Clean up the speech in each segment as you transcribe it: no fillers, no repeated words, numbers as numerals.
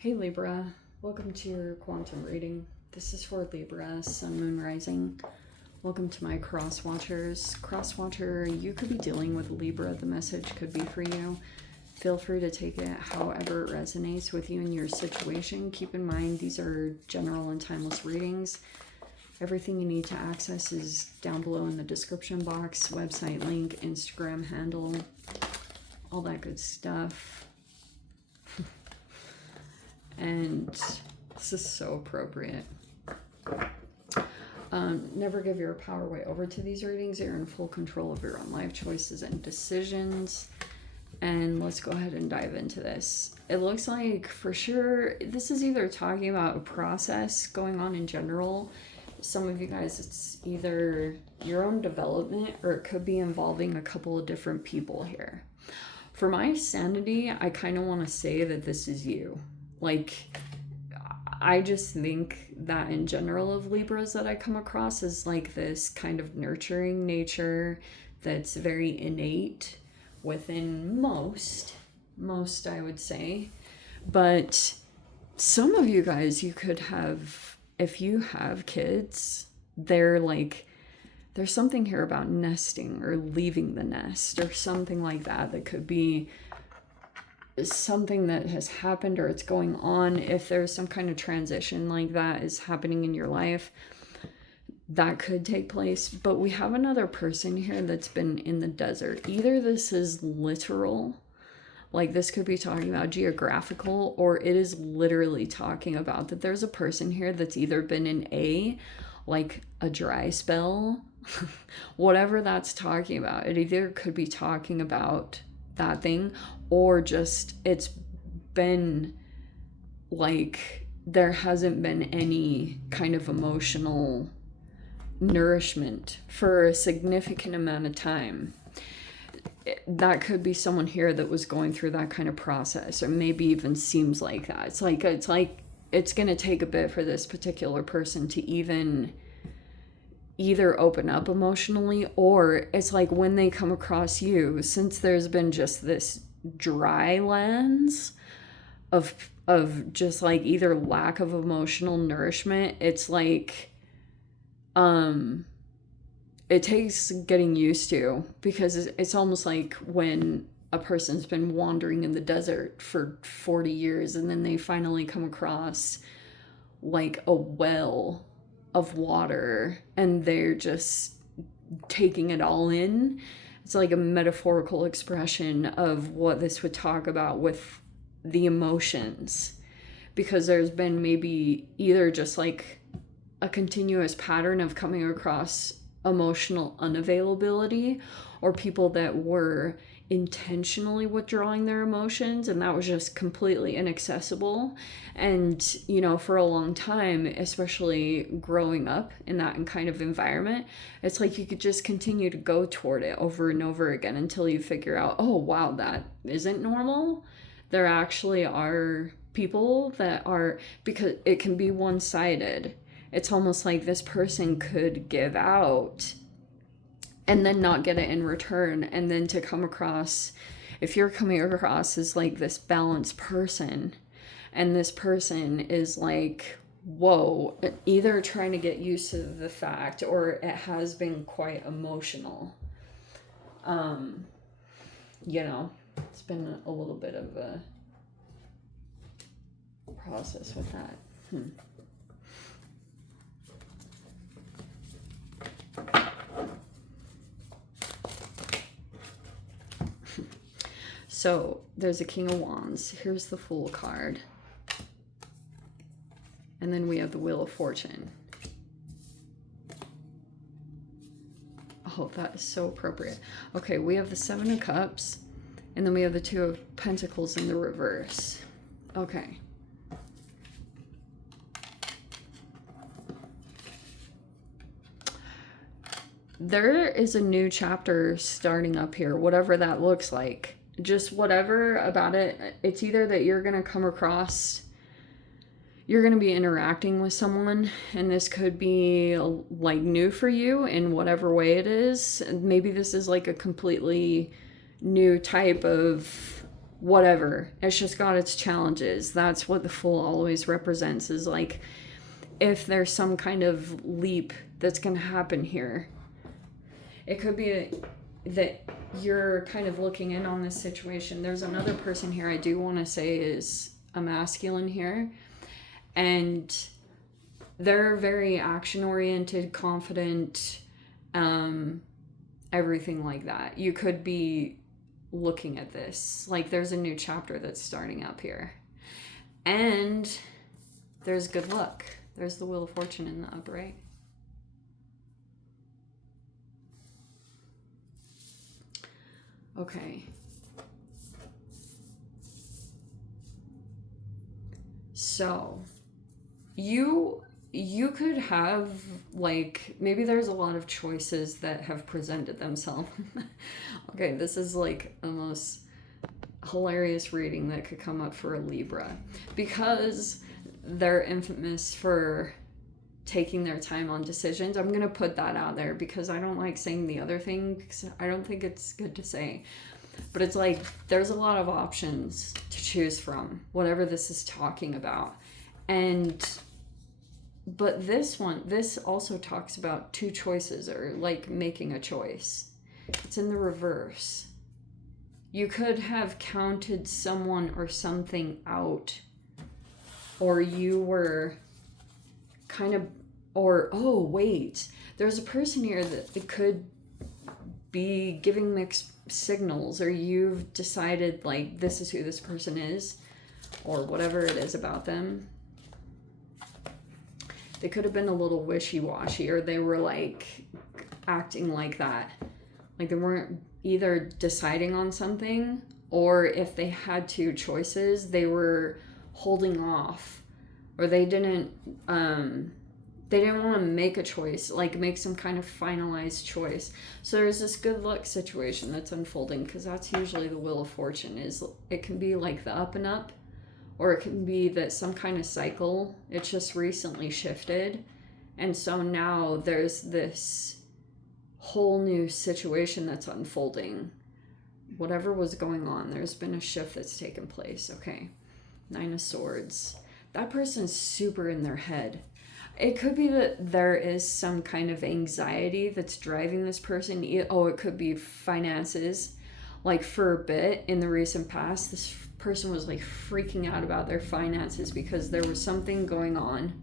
Hey Libra, welcome to your quantum reading. This is for Libra, Sun, Moon, Rising. Welcome to my cross watchers. Cross watcher, you could be dealing with Libra. The message could be for you. Feel free to take it however it resonates with you in your situation. Keep in mind, these are general and timeless readings. Everything you need to access is down below in the description box. Website link, Instagram handle, all that good stuff. And this is so appropriate. Never give your power way over to these readings. You're in full control of your own life choices and decisions. And let's go ahead and dive into this. It looks like for sure this is either talking about a process going on in general. Some of you guys, it's either your own development or it could be involving a couple of different people here. For my sanity, I kind of want to say that this is you. Like, I just think that in general of Libras that I come across is like this kind of nurturing nature that's very innate within most I would say. But some of you guys, you could have, if you have kids, they're like, there's something here about nesting or leaving the nest or something like that that could be something that has happened or it's going on. If there's some kind of transition like that is happening in your life, that could take place. But we have another person here that's been in the desert. Either this is literal, like this could be talking about geographical, or it is literally talking about that there's a person here that's either been in like a dry spell, whatever that's talking about. It either could be talking about that thing, or just it's been like there hasn't been any kind of emotional nourishment for a significant amount of time. That could be someone here that was going through that kind of process, or maybe even seems like that. It's like it's going to take a bit for this particular person to even either open up emotionally, or it's like when they come across you, since there's been just this dry lens of just like either lack of emotional nourishment, it's like it takes getting used to, because it's almost like when a person's been wandering in the desert for 40 years and then they finally come across like a well of water and they're just taking it all in. It's like a metaphorical expression of what this would talk about with the emotions, because there's been maybe either just like a continuous pattern of coming across emotional unavailability, or people that were intentionally withdrawing their emotions and that was just completely inaccessible. And you know, for a long time, especially growing up in that kind of environment, it's like you could just continue to go toward it over and over again until you figure out, oh wow, that isn't normal. There actually are people that are, because it can be one-sided. It's almost like this person could give out and then not get it in return, and then to come across, if you're coming across as like this balanced person, and this person is like, whoa, either trying to get used to the fact, or it has been quite emotional. You know, it's been a little bit of a process with that. So there's a King of Wands. Here's the Fool card. And then we have the Wheel of Fortune. Oh, that is so appropriate. Okay, we have the Seven of Cups. And then we have the Two of Pentacles in the reverse. Okay. There is a new chapter starting up here, whatever that looks like. Just whatever about it. It's either that you're going to come across, you're going to be interacting with someone, and this could be like new for you in whatever way it is. Maybe this is like a completely new type of whatever. It's just got its challenges. That's what the Fool always represents, is like, if there's some kind of leap that's going to happen here, it could be that you're kind of looking in on this situation. There's another person here I do want to say is a masculine here, and they're very action-oriented, confident, everything like that. You could be looking at this like there's a new chapter that's starting up here, and there's good luck. There's the Wheel of Fortune in the upright. Okay. So, you could have, like, maybe there's a lot of choices that have presented themselves. Okay, this is like the most hilarious reading that could come up for a Libra, because they're infamous for taking their time on decisions. I'm going to put that out there because I don't like saying the other thing, because I don't think it's good to say. But it's like, there's a lot of options to choose from, whatever this is talking about. But this also talks about two choices, or like making a choice. It's in the reverse. You could have counted someone or something out, or you were kind of, or, oh, wait, there's a person here that it could be giving mixed signals, or you've decided, like, this is who this person is, or whatever it is about them. They could have been a little wishy-washy, or they were, like, acting like that. Like, they weren't either deciding on something, or if they had two choices, they were holding off, or they didn't want to make a choice, like make some kind of finalized choice. So there's this good luck situation that's unfolding, because that's usually the Wheel of Fortune. Is it can be like the up and up, or it can be that some kind of cycle, it's just recently shifted, and so now there's this whole new situation that's unfolding. Whatever was going on, there's been a shift that's taken place. Okay, 9 of Swords. That person's super in their head. It could be that there is some kind of anxiety that's driving this person. Oh, it could be finances. Like, for a bit in the recent past, this person was like freaking out about their finances because there was something going on.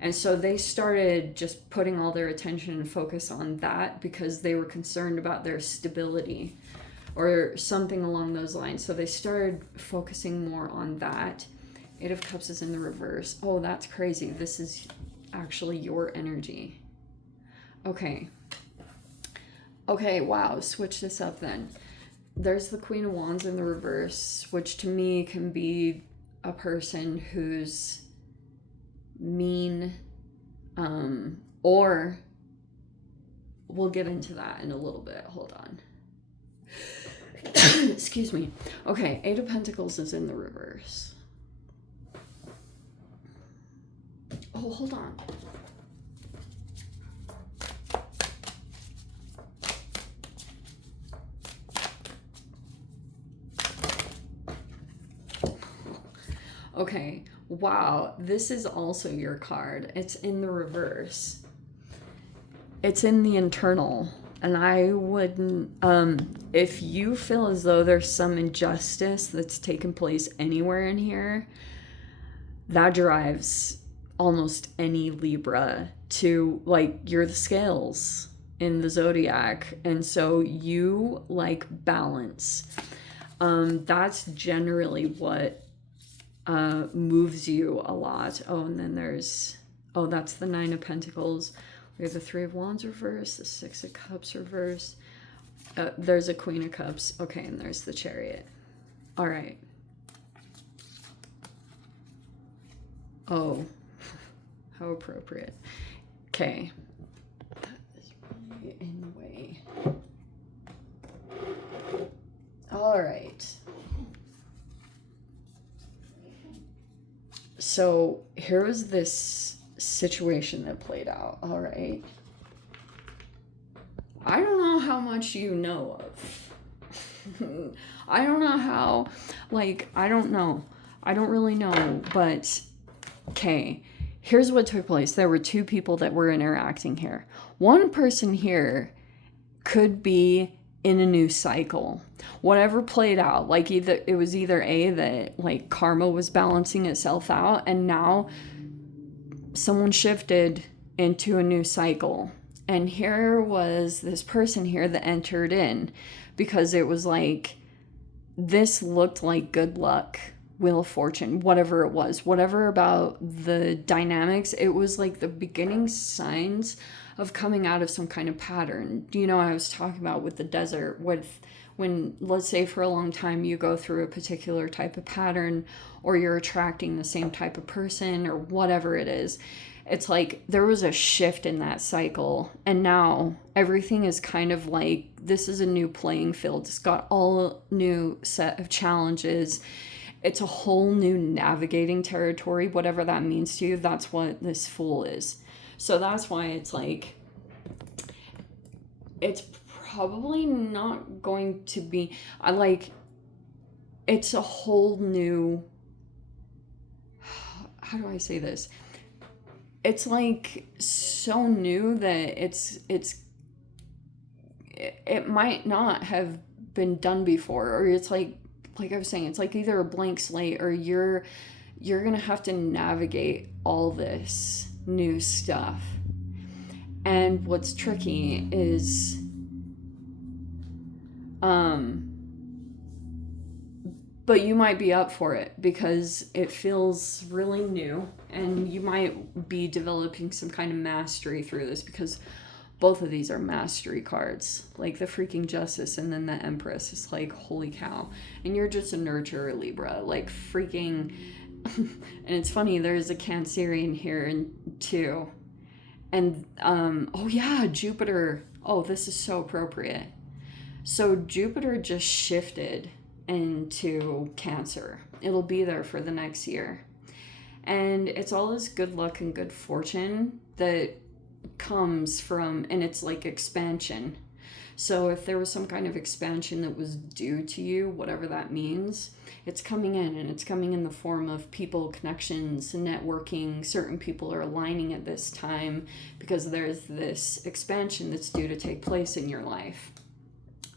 And so they started just putting all their attention and focus on that because they were concerned about their stability or something along those lines. So they started focusing more on that. 8 of Cups is in the reverse. Oh, that's crazy. This is actually your energy. Okay. Okay, wow. Switch this up then. There's the Queen of Wands in the reverse, which to me can be a person who's mean, or we'll get into that in a little bit. Hold on. Excuse me. Okay, 8 of Pentacles is in the reverse. Oh, hold on. Okay, wow, this is also your card. It's in the reverse. It's in the internal. And I wouldn't, if you feel as though there's some injustice that's taken place anywhere in here, that drives almost any Libra to, like, you're the scales in the zodiac. And so you like balance. That's generally what moves you a lot. Oh, and then there's, oh, that's the 9 of Pentacles. We have the 3 of Wands reverse, the 6 of Cups reverse. There's a Queen of Cups. Okay, and there's the Chariot. All right. Oh, how appropriate. Okay. That is really in the way. All right. So here was this situation that played out. All right. I don't know how much you know of. I don't know how, like, I don't know. I don't really know, but okay. Here's what took place. There were two people that were interacting here. One person here could be in a new cycle. Whatever played out, like it was either A, that like karma was balancing itself out, and now someone shifted into a new cycle. And here was this person here that entered in because it was like, this looked like good luck, Wheel of Fortune, whatever it was, whatever about the dynamics, it was like the beginning signs of coming out of some kind of pattern. You know, I was talking about with the desert, when, let's say for a long time you go through a particular type of pattern, or you're attracting the same type of person, or whatever it is. It's like there was a shift in that cycle, and now everything is kind of like, this is a new playing field. It's got all new set of challenges. It's a whole new navigating territory, whatever that means to you. That's what this Fool is. So that's why it's like, it's probably not going to be, it's a whole new, how do I say this? It's like so new that it might not have been done before, or it's like I was saying, it's like either a blank slate, or you're gonna have to navigate all this new stuff. And what's tricky is but you might be up for it because it feels really new, and you might be developing some kind of mastery through this, because both of these are mastery cards, like the freaking Justice and then the Empress. It's like, holy cow. And you're just a nurturer, Libra, like freaking and it's funny, there's a Cancerian here too. And oh yeah, Jupiter. Oh, this is so appropriate. So Jupiter just shifted into Cancer. It'll be there for the next year. And it's all this good luck and good fortune that comes from, and it's like expansion. So if there was some kind of expansion that was due to you, whatever that means, it's coming in, and it's coming in the form of people, connections, networking. Certain people are aligning at this time because there's this expansion that's due to take place in your life.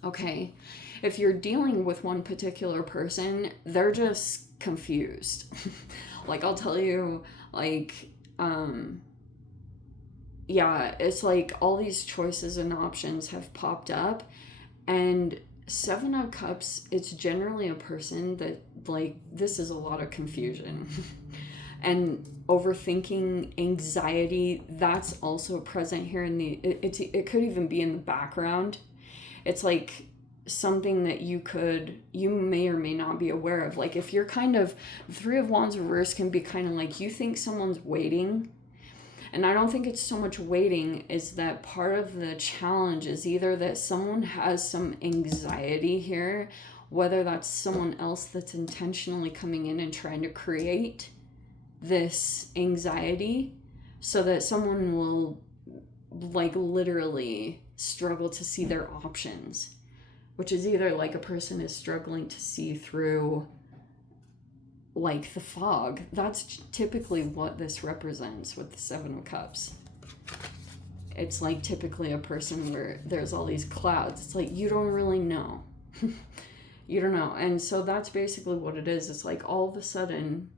Okay, if you're dealing with one particular person, they're just confused. Like, I'll tell you, like, yeah, it's like all these choices and options have popped up, and Seven of Cups, it's generally a person that, like, this is a lot of confusion. And overthinking, anxiety, that's also present here in the, it could even be in the background. It's like something that you may or may not be aware of. Like, if you're kind of, Three of Wands reverse can be kind of like, you think someone's waiting. And I don't think it's so much waiting, is that part of the challenge is either that someone has some anxiety here, whether that's someone else that's intentionally coming in and trying to create this anxiety so that someone will, like, literally struggle to see their options, which is either like a person is struggling to see through, like, the fog. That's typically what this represents with the Seven of Cups. It's like typically a person where there's all these clouds. It's like, you don't really know. You don't know. And so that's basically what it is. It's like all of a sudden,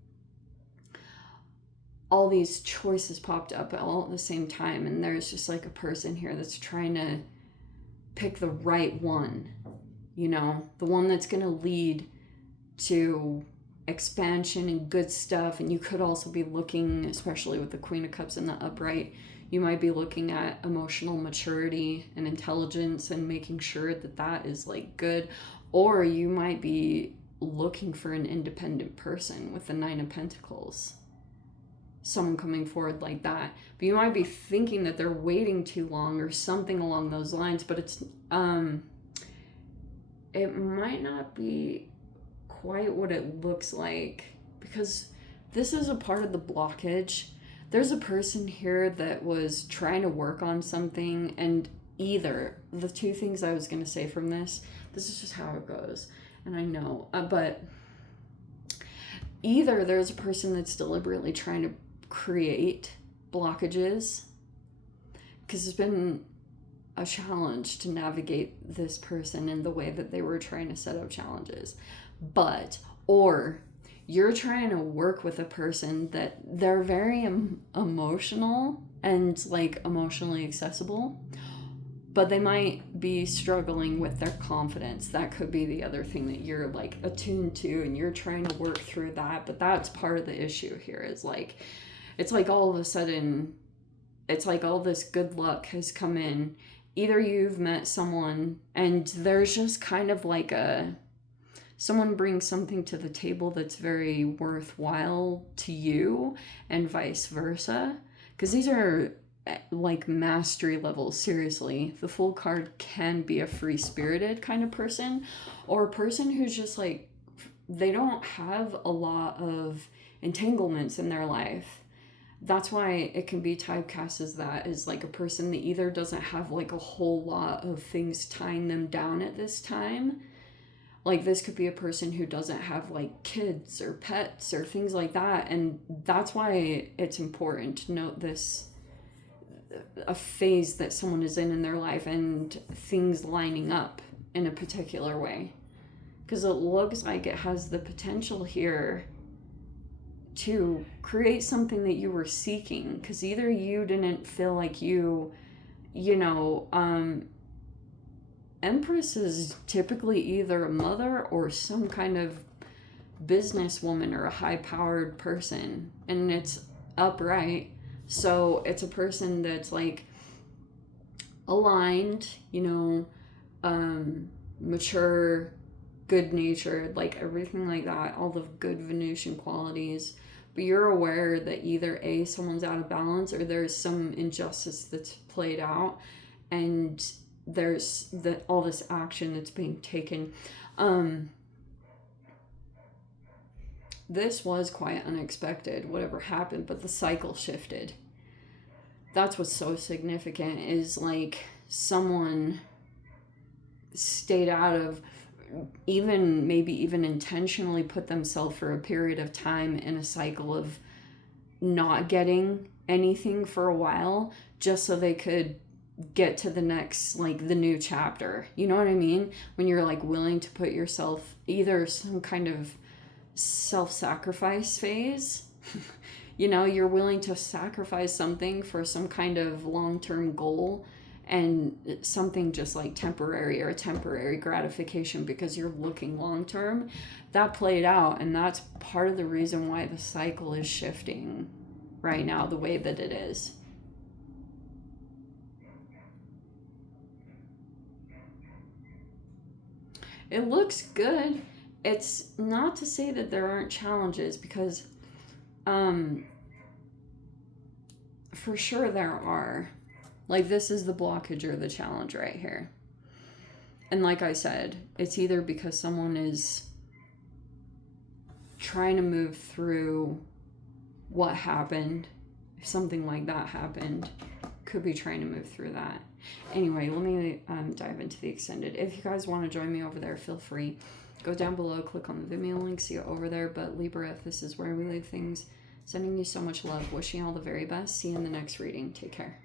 all these choices popped up all at the same time, and there's just like a person here that's trying to pick the right one, you know, the one that's going to lead to expansion and good stuff. And you could also be looking, especially with the Queen of Cups in the upright, you might be looking at emotional maturity and intelligence and making sure that that is like good. Or you might be looking for an independent person with the Nine of Pentacles, someone coming forward like that. But you might be thinking that they're waiting too long or something along those lines, but it's it might not be quite what it looks like, because this is a part of the blockage. There's a person here that was trying to work on something, and either the two things I was going to say from this This is just how it goes. And I know, but either there's a person that's deliberately trying to create blockages, because it's been a challenge to navigate this person in the way that they were trying to set up challenges. Or you're trying to work with a person that they're very emotional and like emotionally accessible, but they might be struggling with their confidence. That could be the other thing that you're like attuned to, and you're trying to work through that. But that's part of the issue here, is like, it's like all of a sudden, it's like all this good luck has come in. Either you've met someone and there's just kind of like someone brings something to the table that's very worthwhile to you, and vice versa. Because these are like mastery levels, seriously. The Fool card can be a free-spirited kind of person, or a person who's just like, they don't have a lot of entanglements in their life. That's why it can be typecast as that, is like a person that either doesn't have like a whole lot of things tying them down at this time. Like this could be a person who doesn't have like kids or pets or things like that. And that's why it's important to note this, a phase that someone is in their life and things lining up in a particular way. Because it looks like it has the potential here to create something that you were seeking. Because either you didn't feel like Empress is typically either a mother or some kind of businesswoman or a high-powered person, and it's upright. So it's a person that's like aligned, mature, good-natured, like everything like that, all the good Venusian qualities. But you're aware that either A, someone's out of balance, or there's some injustice that's played out, and there's all this action that's being taken. This was quite unexpected, whatever happened, but the cycle shifted. That's what's so significant, is like someone stayed out of, maybe even intentionally put themselves for a period of time in a cycle of not getting anything for a while, just so they could get to the next, like the new chapter. You know what I mean? When you're like willing to put yourself, either some kind of self-sacrifice phase, you're willing to sacrifice something for some kind of long-term goal, and something just like temporary, or a temporary gratification because you're looking long-term. That played out, and that's part of the reason why the cycle is shifting right now the way that it is. It looks good. It's not to say that there aren't challenges, because for sure there are. Like, this is the blockage or the challenge right here. And like I said, it's either because someone is trying to move through what happened. If something like that happened, could be trying to move through that. Anyway, let me dive into the extended. If you guys want to join me over there, feel free. Go down below, click on the Vimeo link, see it over there. But Libra, this is where we leave things. Sending you so much love. Wishing you all the very best. See you in the next reading. Take care.